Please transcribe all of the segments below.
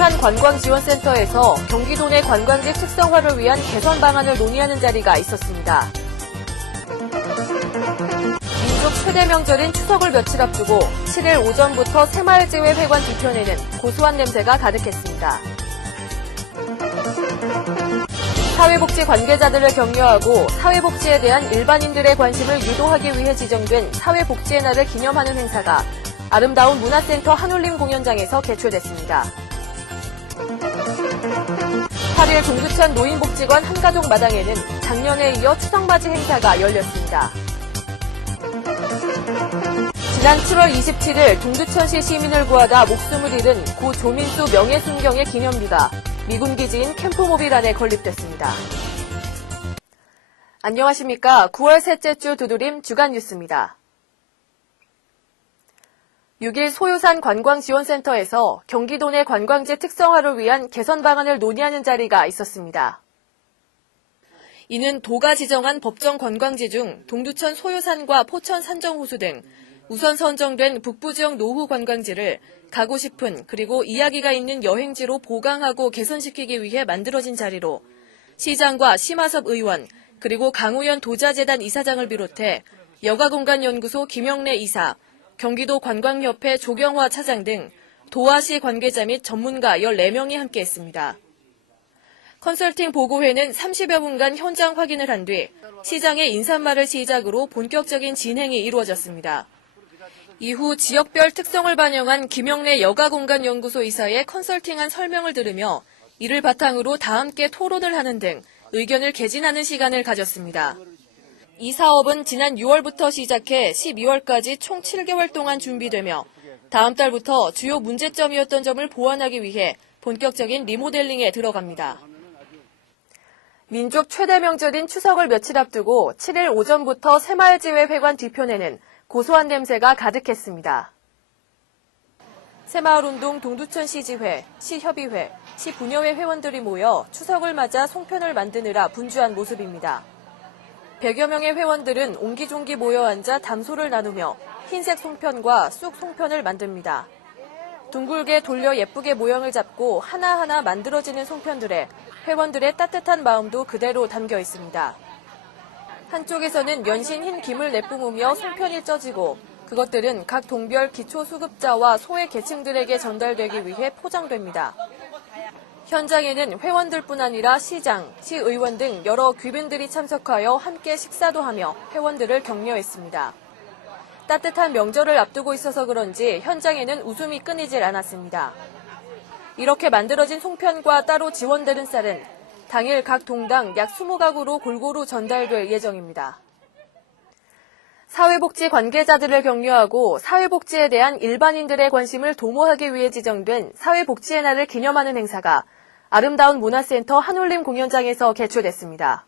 소요산 관광지원센터에서 경기도 내 관광지 특성화를 위한 개선 방안을 논의하는 자리가 있었습니다. 민족 최대 명절인 추석을 며칠 앞두고 7일 오전부터 새마을제외회관 뒤편에는 고소한 냄새가 가득했습니다. 사회복지 관계자들을 격려하고 사회복지에 대한 일반인들의 관심을 유도하기 위해 지정된 사회복지의 날을 기념하는 행사가 아름다운 문화센터 한울림 공연장에서 개최됐습니다. 8일 동두천 노인복지관 한가족 마당에는 작년에 이어 추석맞이 행사가 열렸습니다. 지난 7월 27일 동두천시 시민을 구하다 목숨을 잃은 고 조민수 명예순경의 기념비가 미군 기지인 캠프모빌 안에 건립됐습니다. 안녕하십니까. 9월 셋째 주 두드림 주간 뉴스입니다. 6일 소요산 관광지원센터에서 경기도 내 관광지 특성화를 위한 개선 방안을 논의하는 자리가 있었습니다. 이는 도가 지정한 법정 관광지 중 동두천 소요산과 포천 산정호수 등 우선 선정된 북부지역 노후 관광지를 가고 싶은 그리고 이야기가 있는 여행지로 보강하고 개선시키기 위해 만들어진 자리로 시장과 심하섭 의원 그리고 강우현 도자재단 이사장을 비롯해 여가공간연구소 김영래 이사, 경기도 관광협회 조경화 차장 등 도화시 관계자 및 전문가 14명이 함께했습니다. 컨설팅 보고회는 30여 분간 현장 확인을 한 뒤 시장의 인사말을 시작으로 본격적인 진행이 이루어졌습니다. 이후 지역별 특성을 반영한 김영래 여가공간연구소 이사의 컨설팅한 설명을 들으며 이를 바탕으로 다 함께 토론을 하는 등 의견을 개진하는 시간을 가졌습니다. 이 사업은 지난 6월부터 시작해 12월까지 총 7개월 동안 준비되며 다음 달부터 주요 문제점이었던 점을 보완하기 위해 본격적인 리모델링에 들어갑니다. 민족 최대 명절인 추석을 며칠 앞두고 7일 오전부터 새마을제외회관 뒤편에는 고소한 냄새가 가득했습니다. 새마을운동 동두천시지회, 시협의회, 시분여회 회원들이 모여 추석을 맞아 송편을 만드느라 분주한 모습입니다. 100여 명의 회원들은 옹기종기 모여 앉아 담소를 나누며 흰색 송편과 쑥 송편을 만듭니다. 둥글게 돌려 예쁘게 모양을 잡고 하나하나 만들어지는 송편들에 회원들의 따뜻한 마음도 그대로 담겨 있습니다. 한쪽에서는 연신 흰 김을 내뿜으며 송편이 쪄지고 그것들은 각 동별 기초수급자와 소외 계층들에게 전달되기 위해 포장됩니다. 현장에는 회원들뿐 아니라 시장, 시의원 등 여러 귀빈들이 참석하여 함께 식사도 하며 회원들을 격려했습니다. 따뜻한 명절을 앞두고 있어서 그런지 현장에는 웃음이 끊이질 않았습니다. 이렇게 만들어진 송편과 따로 지원되는 쌀은 당일 각 동당 약 20가구로 골고루 전달될 예정입니다. 사회복지 관계자들을 격려하고 사회복지에 대한 일반인들의 관심을 도모하기 위해 지정된 사회복지의 날을 기념하는 행사가 아름다운 문화센터 한울림 공연장에서 개최됐습니다.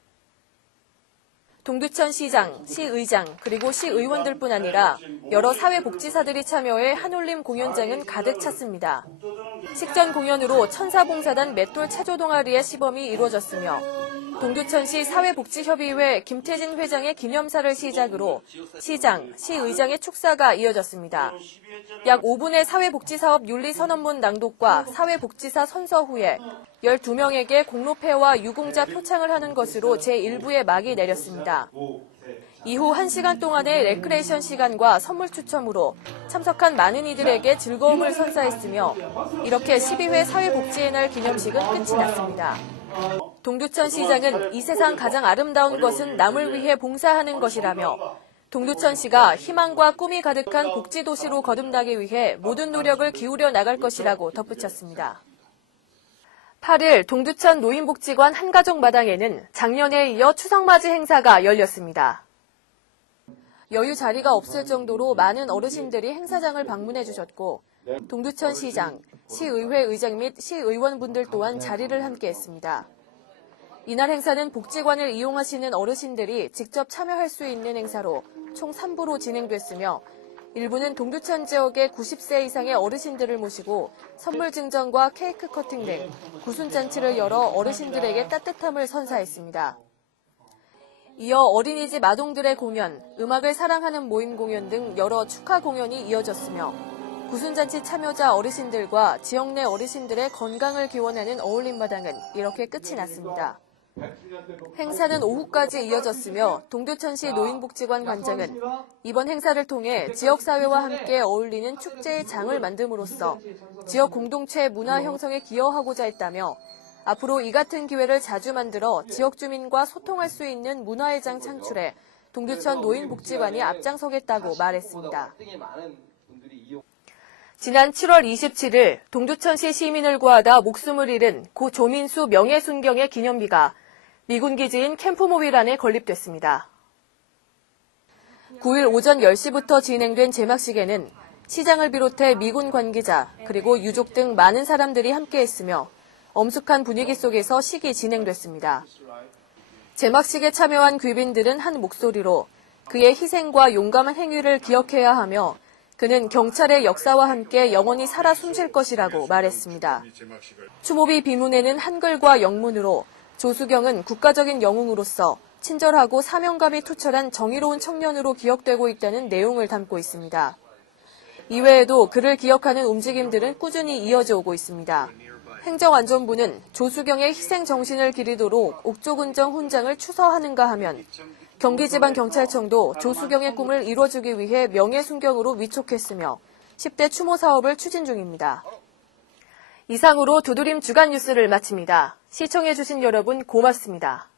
동두천 시장, 시의장, 그리고 시의원들뿐 아니라 여러 사회복지사들이 참여해 한울림 공연장은 가득 찼습니다. 식전 공연으로 천사봉사단 맷돌 체조 동아리의 시범이 이루어졌으며 동두천시 사회복지협의회 김태진 회장의 기념사를 시작으로 시장, 시의장의 축사가 이어졌습니다. 약 5분의 사회복지사업 윤리선언문 낭독과 사회복지사 선서 후에 12명에게 공로패와 유공자 표창을 하는 것으로 제1부의 막이 내렸습니다. 이후 1시간 동안의 레크레이션 시간과 선물 추첨으로 참석한 많은 이들에게 즐거움을 선사했으며 이렇게 12회 사회복지의 날 기념식은 끝이 났습니다. 동두천 시장은 이 세상 가장 아름다운 것은 남을 위해 봉사하는 것이라며 동두천시가 희망과 꿈이 가득한 복지도시로 거듭나기 위해 모든 노력을 기울여 나갈 것이라고 덧붙였습니다. 8일 동두천 노인복지관 한가족 마당에는 작년에 이어 추석맞이 행사가 열렸습니다. 여유 자리가 없을 정도로 많은 어르신들이 행사장을 방문해 주셨고 동두천 시장, 시의회 의장 및 시의원분들 또한 자리를 함께했습니다. 이날 행사는 복지관을 이용하시는 어르신들이 직접 참여할 수 있는 행사로 총 3부로 진행됐으며 일부는 동두천 지역의 90세 이상의 어르신들을 모시고 선물 증정과 케이크 커팅 등 구순잔치를 열어 어르신들에게 따뜻함을 선사했습니다. 이어 어린이집 아동들의 공연, 음악을 사랑하는 모임 공연 등 여러 축하 공연이 이어졌으며 구순잔치 참여자 어르신들과 지역 내 어르신들의 건강을 기원하는 어울림마당은 이렇게 끝이 났습니다. 행사는 오후까지 이어졌으며 동두천시 노인복지관 관장은 이번 행사를 통해 지역사회와 함께 어울리는 축제의 장을 만듦으로써 지역 공동체 문화 형성에 기여하고자 했다며 앞으로 이 같은 기회를 자주 만들어 지역 주민과 소통할 수 있는 문화의 장 창출에 동두천 노인복지관이 앞장서겠다고 말했습니다. 지난 7월 27일 동두천시 시민을 구하다 목숨을 잃은 고 조민수 명예순경의 기념비가 미군 기지인 캠프모빌 안에 건립됐습니다. 9일 오전 10시부터 진행된 제막식에는 시장을 비롯해 미군 관계자 그리고 유족 등 많은 사람들이 함께했으며 엄숙한 분위기 속에서 식이 진행됐습니다. 제막식에 참여한 귀빈들은 한 목소리로 그의 희생과 용감한 행위를 기억해야 하며 그는 경찰의 역사와 함께 영원히 살아 숨쉴 것이라고 말했습니다. 추모비 비문에는 한글과 영문으로 조수경은 국가적인 영웅으로서 친절하고 사명감이 투철한 정의로운 청년으로 기억되고 있다는 내용을 담고 있습니다. 이외에도 그를 기억하는 움직임들은 꾸준히 이어져 오고 있습니다. 행정안전부는 조수경의 희생 정신을 기리도록 옥조군정 훈장을 추서하는가 하면 경기지방경찰청도 조수경의 꿈을 이뤄주기 위해 명예순경으로 위촉했으며 10대 추모 사업을 추진 중입니다. 이상으로 두드림 주간 뉴스를 마칩니다. 시청해주신 여러분 고맙습니다.